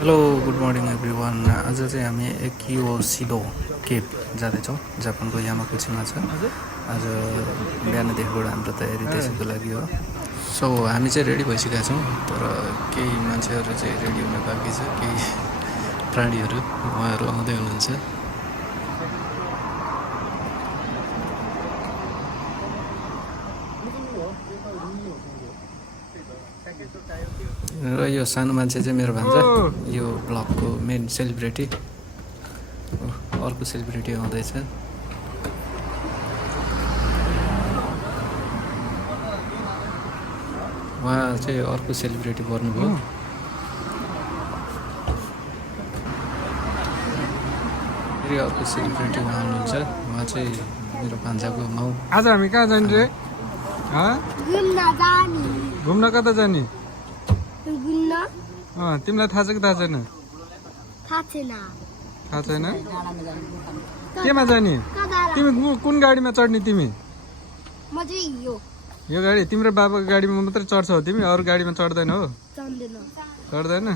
Hello good morning every one. आज चाहिँ हामी कियोसिडो केप जाँदैछौँ। जापानको यामाकुचीमा छ। आज बिहानदेखिबाट हाम्रो तयारी त्यसैको लागि हो। सो हामी चाहिँ रेडी भइसकेका छौँ, तर केही मान्छेहरू चाहिँ रेडी हुन बाँकी छ। केही प्राणीहरू उहाँहरू आउँदै हुनुहुन्छ। र यो सानो मान्छे चाहिँ मेरो भान्जा, यो ब्लगको मेन सेलिब्रेटी। अर्को सेलिब्रेटी आउँदैछ। उहाँ चाहिँ अर्को सेलिब्रेटी बन्नुभयो। फेरि अर्को सेलिब्रेटी उहाँ हुनुहुन्छ। उहाँ चाहिँ मेरो भान्जाको माउ। आज हामी कहाँ जाने रे? घुम्न कता जाने? तिमीलाई थाहा छ कि थाहा छैन? थाहा छैन? केमा जाने? तिमी कुन गाडीमा चढ्ने? तिमी यो गाडी तिम्रो बाबाको गाडीमा मात्रै चढ्छौ तिमी, अरू गाडीमा चढ्दैन हो? चढ्दैन?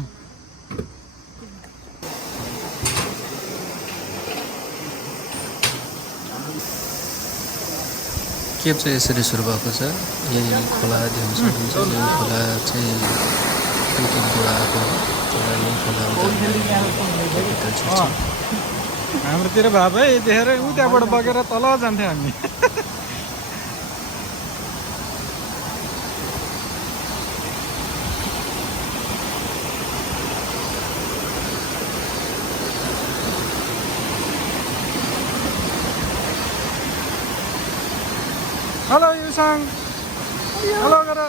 केप चाहिँ यसरी सुरु भएको छ। यही खोला देख्न सक्नुहुन्छ। यो खोला चाहिँ पेकिङबाट आएको हो। तर यही खोला हाम्रोतिर भए भए देखेर उ त्यहाँबाट बगेर तल जान्थ्यौँ हामी। हेलो युसाङ, हेलो गर।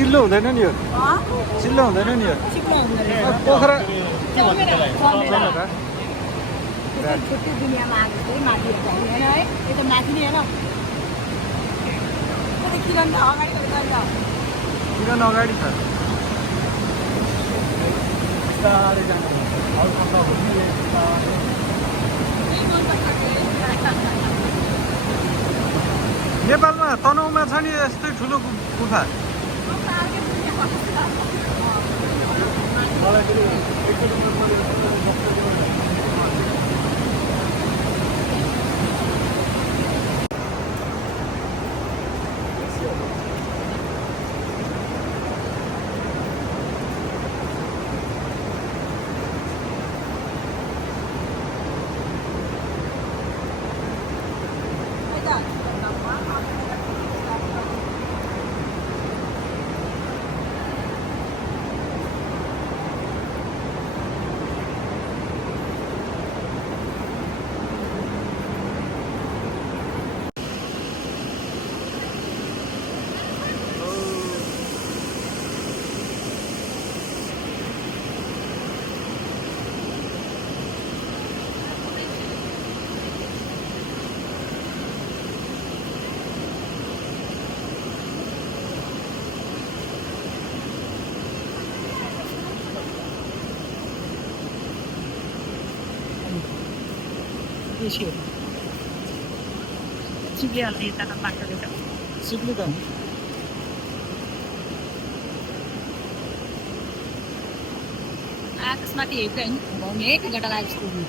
चिल्लो हुँदैन नि यो? चिल्लो हुँदैन नि यो? पोखरा किरण अगाडि छ। नेपालमा तनहुँमा छ नि यस्तै ठुलो गुफा। चिप्ले हाल्ने यता बाटो सिक्नु त आकाशमाथि हेर्दै होइन एक घन्टा लाग्छ पुग्नु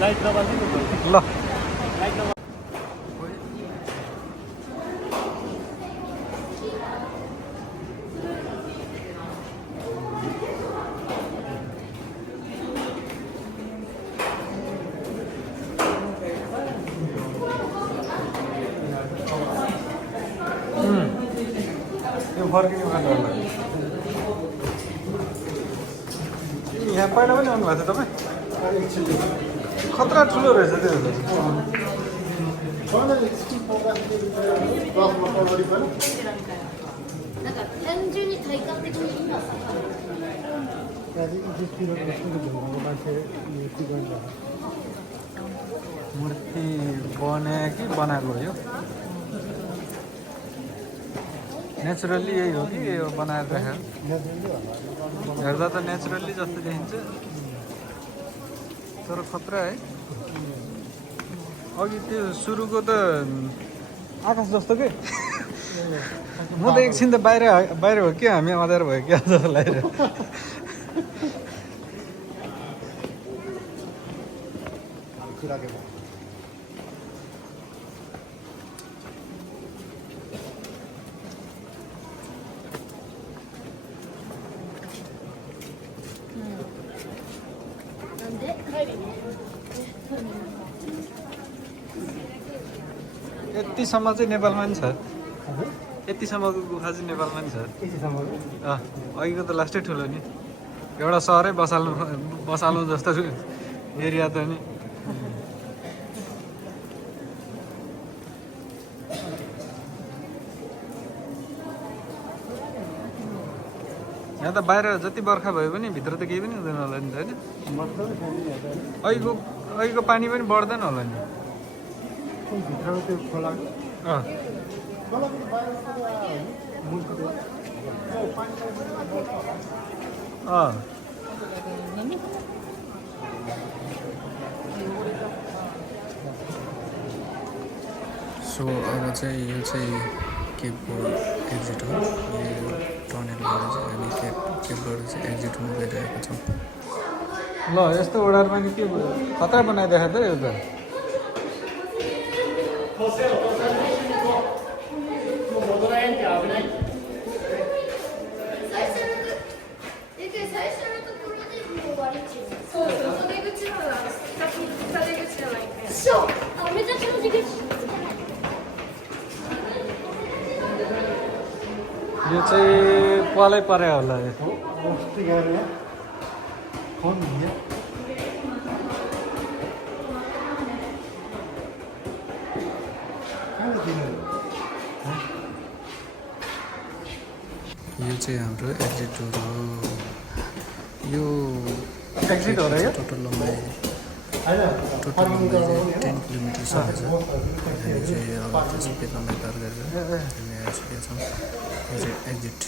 लाइट दबाल्नु ल यो फर्किने बाटो होला यहाँ पहिला पनि आउनुभएको थियो तपाईँ खतरा ठुलो रहेछ त्यो मूर्ति बने कि बनाएको हो यो नेचुरली यही हो कि यो बनाएर राखेर हेर्दा त नेचुरली जस्तो देखिन्छ तर खतरा है अघि त्यो सुरुको त आकाश जस्तो के म त एकछिन त बाहिर हो कि हामी अँध्यार भयो क्या जस्तो लागेर यतिसम्म चाहिँ नेपालमा नि छ यतिसम्मको गुफा चाहिँ नेपालमा नि छ अघिको त लास्टै ठुलो नि एउटा सहरै बसाल्नु जस्तो एरिया त नि यहाँ त बाहिर जति बर्खा भयो पनि भित्र त केही पनि हुँदैन होला नि त होइन अघिको पानी पनि बढ्दैन होला नि सो अब चाहिँ यो चाहिँ केपको एक्जिट हो यो टनेलबाट चाहिँ हामी केपबाट चाहिँ एक्जिट हुनु गइरहेको छौँ ल यस्तो ओडारमा नि के खतरा बनाइदिएको त यो त यो चाहिँ पालै परे होला यो चाहिँ हाम्रो एक्जिट हो यो एक्जिट हो र यो टोटल लम्बाइ चाहिँ 10 किलोमिटर छ आज हामी चाहिँ अब त्यसकै लम्बाइ पार गरेर हामी आइसकेका छौँ यो चाहिँ एक्जिट